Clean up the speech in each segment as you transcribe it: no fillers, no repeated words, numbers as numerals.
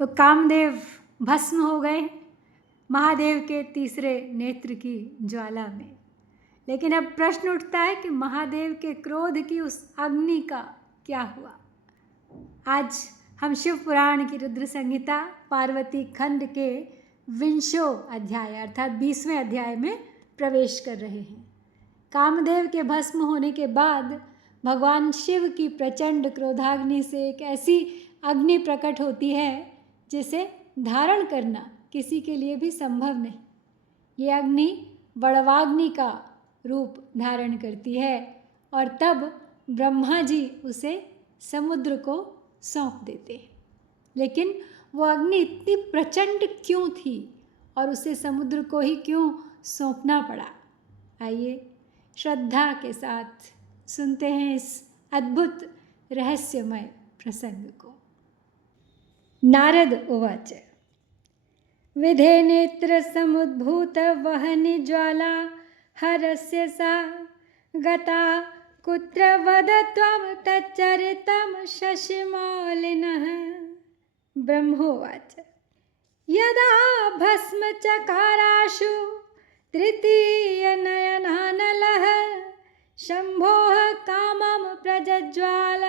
तो कामदेव भस्म हो गए महादेव के तीसरे नेत्र की ज्वाला में। लेकिन अब प्रश्न उठता है कि महादेव के क्रोध की उस अग्नि का क्या हुआ। आज हम शिव पुराण की रुद्र संहिता पार्वती खंड के 20वें अध्याय अर्थात 20वें अध्याय में प्रवेश कर रहे हैं। कामदेव के भस्म होने के बाद भगवान शिव की प्रचंड क्रोधाग्नि से एक ऐसी अग्नि प्रकट होती है जिसे धारण करना किसी के लिए भी संभव नहीं। ये अग्नि बड़वाग्नि का रूप धारण करती है और तब ब्रह्मा जी उसे समुद्र को सौंप देते हैं। लेकिन वो अग्नि इतनी प्रचंड क्यों थी और उसे समुद्र को ही क्यों सौंपना पड़ा? आइए श्रद्धा के साथ सुनते हैं इस अद्भुत रहस्यमय प्रसंग को। नारद उवाच विधे नेत्र समुद्भूत वहनि ज्वाला हरस्य सा गता कुत्र वद त्वं तच्चरितं शशिमौलिनः। ब्रह्मोवाच यदा भस्म चकाराशु तृतीय नयनानलः शम्भोः कामं प्रज्ज्वाल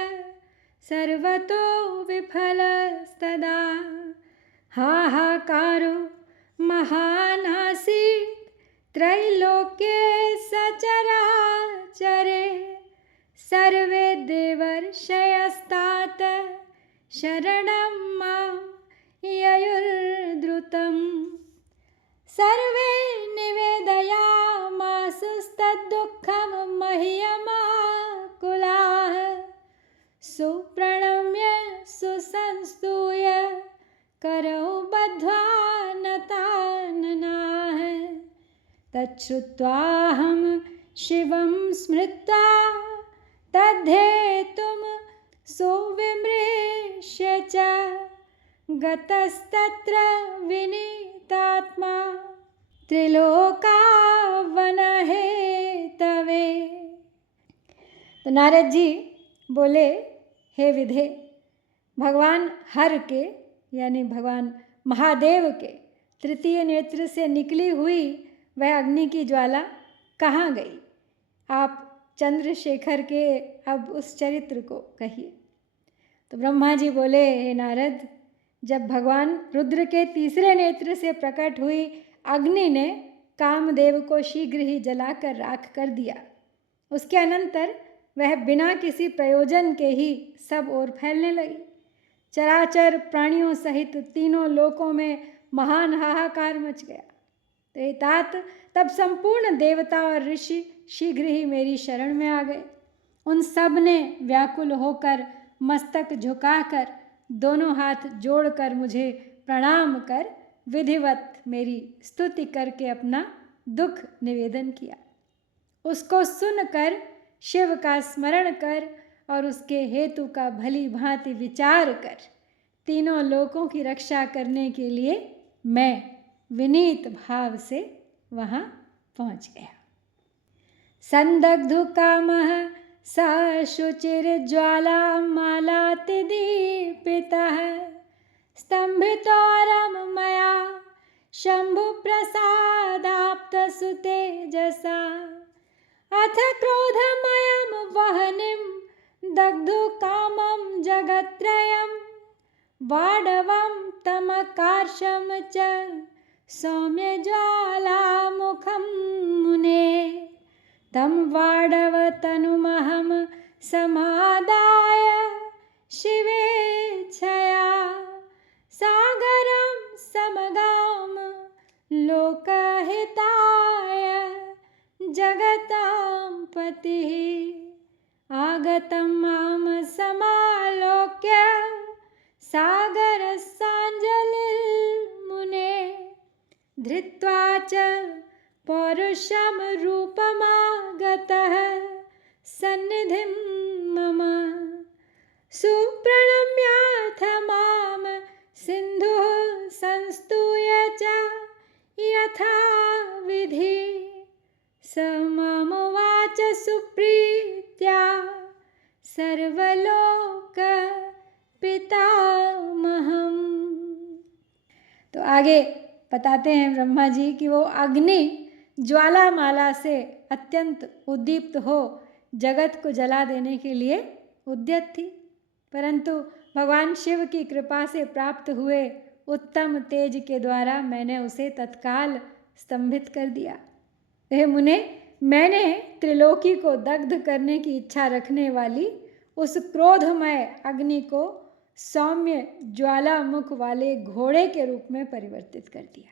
सर्वतो विफलस्तदा। हाहाकारो महानासीत् त्रैलोक्ये सचराचरे सर्वे देवर्षयस्तात शरणं मां ययुर्द्रुतम्। सर्वे निवेदयामासुस्तद्दुःखं मह्यमाकुलाः सुप्रणम्य सुसंस्तूय करौ बद्ध्वा नताननाः। तच्छ्रुत्वाहं शिवं स्मृत्वा तद्धेतुं सुविमृश्य च गतस्तत्र विनीतात्मा त्रिलोकावनहेतवे। तो नारद जी बोले, हे विधे, भगवान हर के यानी भगवान महादेव के तृतीय नेत्र से निकली हुई वह अग्नि की ज्वाला कहाँ गई? आप चंद्रशेखर के अब उस चरित्र को कहिए। तो ब्रह्मा जी बोले, हे नारद, जब भगवान रुद्र के तीसरे नेत्र से प्रकट हुई अग्नि ने कामदेव को शीघ्र ही जलाकर राख कर दिया, उसके अनंतर वह बिना किसी प्रयोजन के ही सब ओर फैलने लगी। चराचर प्राणियों सहित तीनों लोकों में महान हाहाकार मच गया। तो तात तब संपूर्ण देवता और ऋषि शीघ्र ही मेरी शरण में आ गए। उन सब ने व्याकुल होकर मस्तक झुकाकर दोनों हाथ जोड़कर मुझे प्रणाम कर विधिवत मेरी स्तुति करके अपना दुख निवेदन किया। उसको सुनकर शिव का स्मरण कर और उसके हेतु का भली भांति विचार कर तीनों लोकों की रक्षा करने के लिए मैं विनीत भाव से वहाँ पहुँच गया। संदग्धु कामः स शुचिर्ज्वाला मालातिदीपितः स्तंभितोरम मया शंभु प्रसादाप्तसुतेजसा अथ क्रोधमयं वह्निं दग्धु कामं जगत्त्रयं वाडवं तमकार्षं च सौम्यज्वालामुखं मुने तं वाडवतनुमहं समादाय शिवेच्छया सागरं समगाम लोकहिताय जगतां पतिः आगतं मां समालोक्य सागरसाञ्जलिर्मुने धृत्वा च पौरुषं रूपमागतः सन्निधिं मम सुप्रणम्याथ मां सिन्धुः संस्तूय च यथा विधि स मामुवाच सुप्रीत्या सर्वलोक पितामहम्। आगे बताते हैं ब्रह्मा जी कि वो अग्नि ज्वालामाला से अत्यंत उद्दीप्त हो जगत को जला देने के लिए उद्यत थी, परंतु भगवान शिव की कृपा से प्राप्त हुए उत्तम तेज के द्वारा मैंने उसे तत्काल स्तंभित कर दिया। हे मुने, मैंने त्रिलोकी को दग्ध करने की इच्छा रखने वाली उस क्रोधमय अग्नि को सौम्य ज्वालामुख वाले घोड़े के रूप में परिवर्तित कर दिया।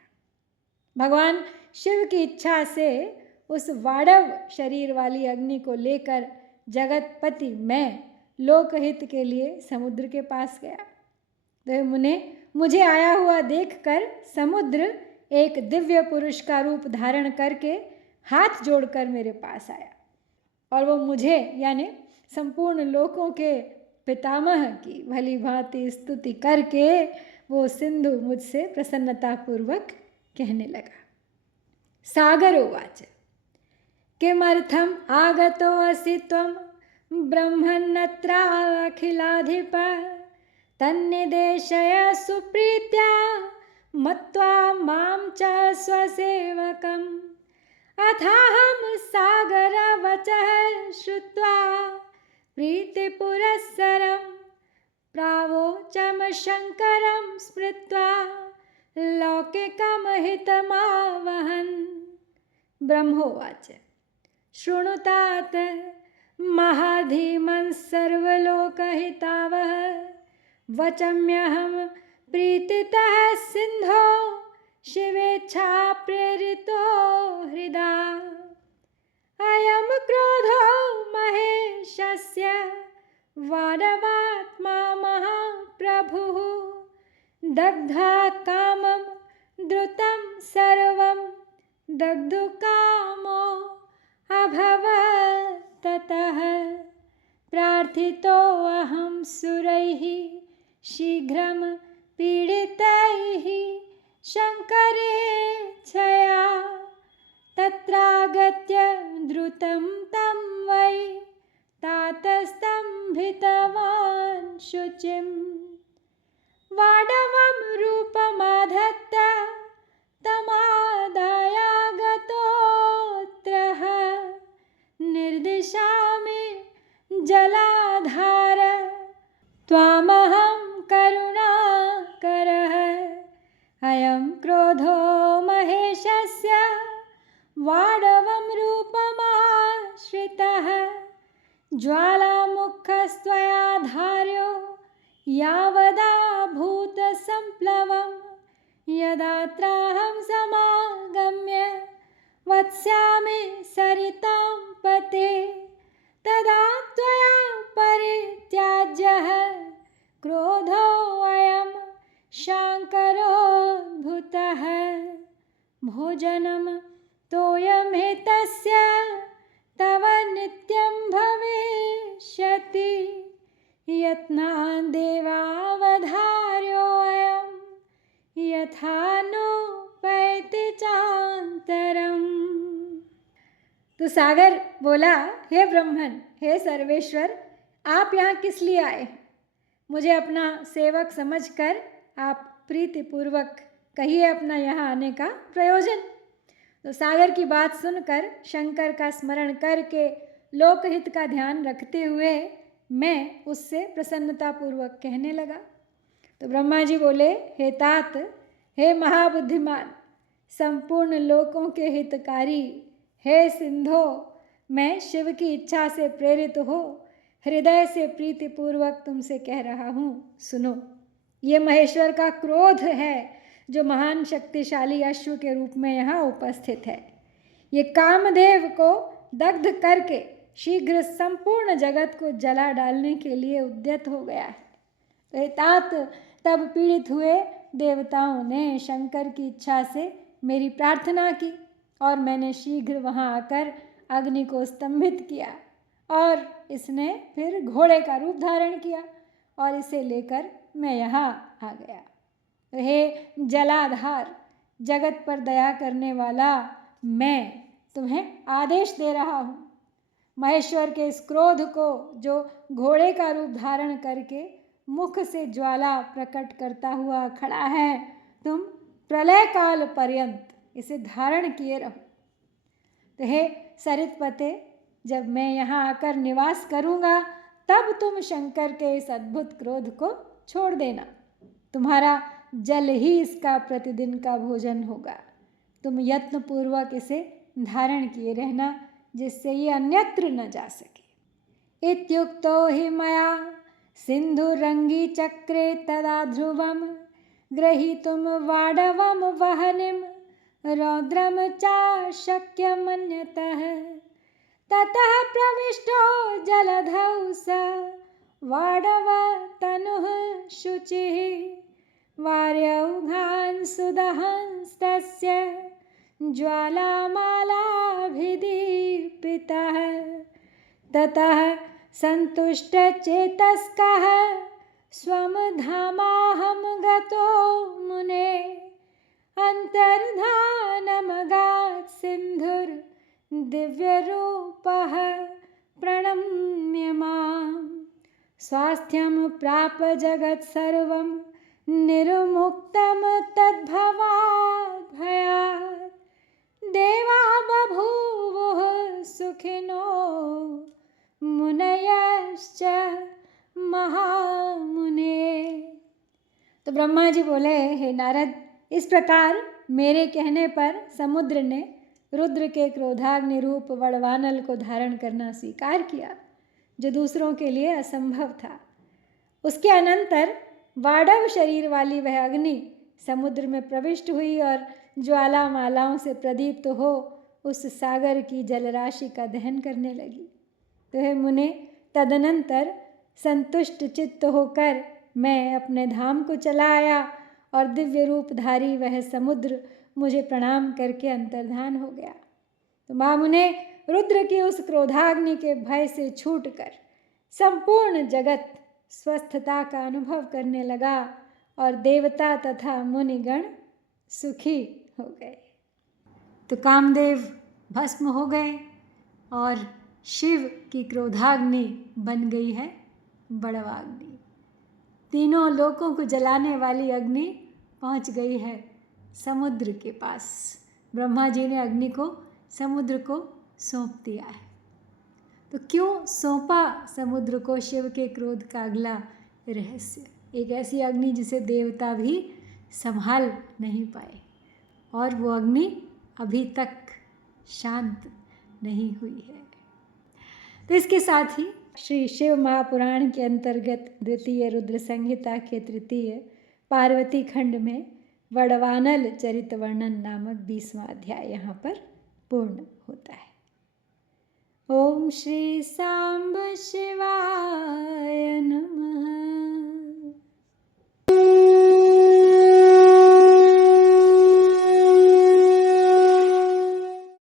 भगवान शिव की इच्छा से उस वाड़व शरीर वाली अग्नि को लेकर जगतपति मैं लोकहित के लिए समुद्र के पास गया। तो मुने, मुझे आया हुआ देखकर समुद्र एक दिव्य पुरुष का रूप धारण करके हाथ जोड़कर मेरे पास आया और वो मुझे यानी संपूर्ण लोकों के पितामह की भली भांति स्तुति करके वो सिंधु मुझसे प्रसन्नतापूर्वक कहने लगा। सागर उवाच किमर्थम आगतो असि त्वं ब्रह्मन्नत्राखिलाधिप तन्निदेशय सुप्रीत्या मत्वा मां च स्वसेवकम् अथाहं सागरवचः श्रुत्वा प्रीतिपुरस्सरं प्रावोचम शङ्करं स्मृत्वा लौकिकमहितमावहन्। ब्रह्मोवाच शृणुतात महाधीमन् सर्वलोकहितावः वचम्यहं प्रीतितः सिन्धो शिवेच्छा प्रेरितो हृदा अयं क्रोधो महेशस्य वारवात्मा महाप्रभुः दग्धा कामं द्रुतं सर्वं दग्धुकामो अभवत् ततः प्रार्थितो अहं सुरैः शीघ्रं पीडितैः शङ्करेच्छया तत्रागत्य द्रुतं तं वै तातस्तम्भितवान् शुचिं वाडवं रूपमाधत्त तमादायागतोऽत्रः निर्दिशामि जलाधार त्वामहं करुणाकरः अयं क्रोधो महेशस्य वाडवं रूपमाश्रितः ज्वालामुखस्त्वया धार्यो यावदाभूत सम्प्लवं यदात्राहं समागम्य वत्स्यामि सरितां पते तदा त्वया परित्याज्यः क्रोधोऽयं शाङ्करोद्भूतः भोजनं तोयमेतस्य तव नित्यं भविष्यति यत्नान् देवावधार्योऽयं यथा नोपैति चान्तरम्। तो सागर बोला, हे ब्रह्मन, हे सर्वेश्वर, आप यहाँ किस लिए आए हैं? मुझे अपना सेवक समझकर आप प्रीतिपूर्वक कहिए अपना यहाँ आने का प्रयोजन। तो सागर की बात सुनकर शंकर का स्मरण करके लोकहित का ध्यान रखते हुए मैं उससे प्रसन्नतापूर्वक कहने लगा। तो ब्रह्मा जी बोले, हे तात, हे महाबुद्धिमान, संपूर्ण लोकों के हितकारी, हे सिंधो, मैं शिव की इच्छा से प्रेरित हो हृदय से प्रीतिपूर्वक तुमसे कह रहा हूँ, सुनो। ये महेश्वर का क्रोध है जो महान शक्तिशाली अश्व के रूप में यहाँ उपस्थित है। ये कामदेव को दग्ध करके शीघ्र संपूर्ण जगत को जला डालने के लिए उद्यत हो गया है। तो तात तब पीड़ित हुए देवताओं ने शंकर की इच्छा से मेरी प्रार्थना की और मैंने शीघ्र वहाँ आकर अग्नि को स्तंभित किया और इसने फिर घोड़े का रूप धारण किया और इसे लेकर मैं यहाँ आ गया। हे जलाधार, जगत पर दया करने वाला, मैं तुम्हें आदेश दे रहा हूँ। महेश्वर के इस क्रोध को जो घोड़े का रूप धारण करके मुख से ज्वाला प्रकट करता हुआ खड़ा है, तुम प्रलय काल पर्यंत इसे धारण किए रहो। तो हे सरितपते, जब मैं यहाँ आकर निवास करूँगा तब तुम शंकर के इस अद्भुत क्रोध को छोड़ देना। तुम्हारा जल ही इसका प्रतिदिन का भोजन होगा। तुम यत्नपूर्वक इसे धारण किए रहना, जिससे ये अन्यत्र न जा सके। इत्युक्तो हि मया सिंधुरंगी चक्रे तदा ध्रुवम ग्रहीतुम वाडवम वहनिम रौद्रम चाशक्यमन्यतः ततः प्रविष्टो जलधौ स वाडव तनुः शुचिः वार्यौघान् सुदहंस्तस्य ज्वालामालाभिदीपितः ततः सन्तुष्टचेतस्कः स्वं धामाहं गतो मुने अन्तर्धानमगात् सिन्धुर्दिव्यरूपः प्रणम्य माम् स्वास्थ्यं प्राप जगत्सर्वं निर्मुक्तं तद्भवात् भयात् देवा बभूवुः सुखिनो मुनयश्च महामुने। तो ब्रह्मा जी बोले, हे नारद, इस प्रकार मेरे कहने पर समुद्र ने रुद्र के क्रोधाग्नि रूप वड़वानल को धारण करना स्वीकार किया, जो दूसरों के लिए असंभव था। उसके अनंतर वाडव शरीर वाली वह अग्नि समुद्र में प्रविष्ट हुई और ज्वालामालाओं से प्रदीप्त हो उस सागर की जलराशि का दहन करने लगी। तो हे मुने, तदनंतर संतुष्ट चित्त होकर मैं अपने धाम को चला आया और दिव्य रूपधारी वह समुद्र मुझे प्रणाम करके अंतर्धान हो गया। तो महामुने, रुद्र की उस क्रोधाग्नि के भय से छूटकर संपूर्ण जगत स्वस्थता का अनुभव करने लगा और देवता तथा मुनिगण सुखी हो गए। तो कामदेव भस्म हो गए और शिव की क्रोधाग्नि बन गई है बड़वाग्नि। तीनों लोकों को जलाने वाली अग्नि पहुंच गई है समुद्र के पास। ब्रह्मा जी ने अग्नि को समुद्र को सौंप दिया है। तो क्यों सौंपा समुद्र को शिव के क्रोध का अगला रहस्य? एक ऐसी अग्नि जिसे देवता भी संभाल नहीं पाए, और वो अग्नि अभी तक शांत नहीं हुई है। तो इसके साथ ही श्री शिव महापुराण के अंतर्गत द्वितीय रुद्र संहिता के तृतीय पार्वती खंड में वड़वानल चरित वर्णन नामक 20वां अध्याय यहाँ पर पूर्ण होता है। ओम श्री सांब शिव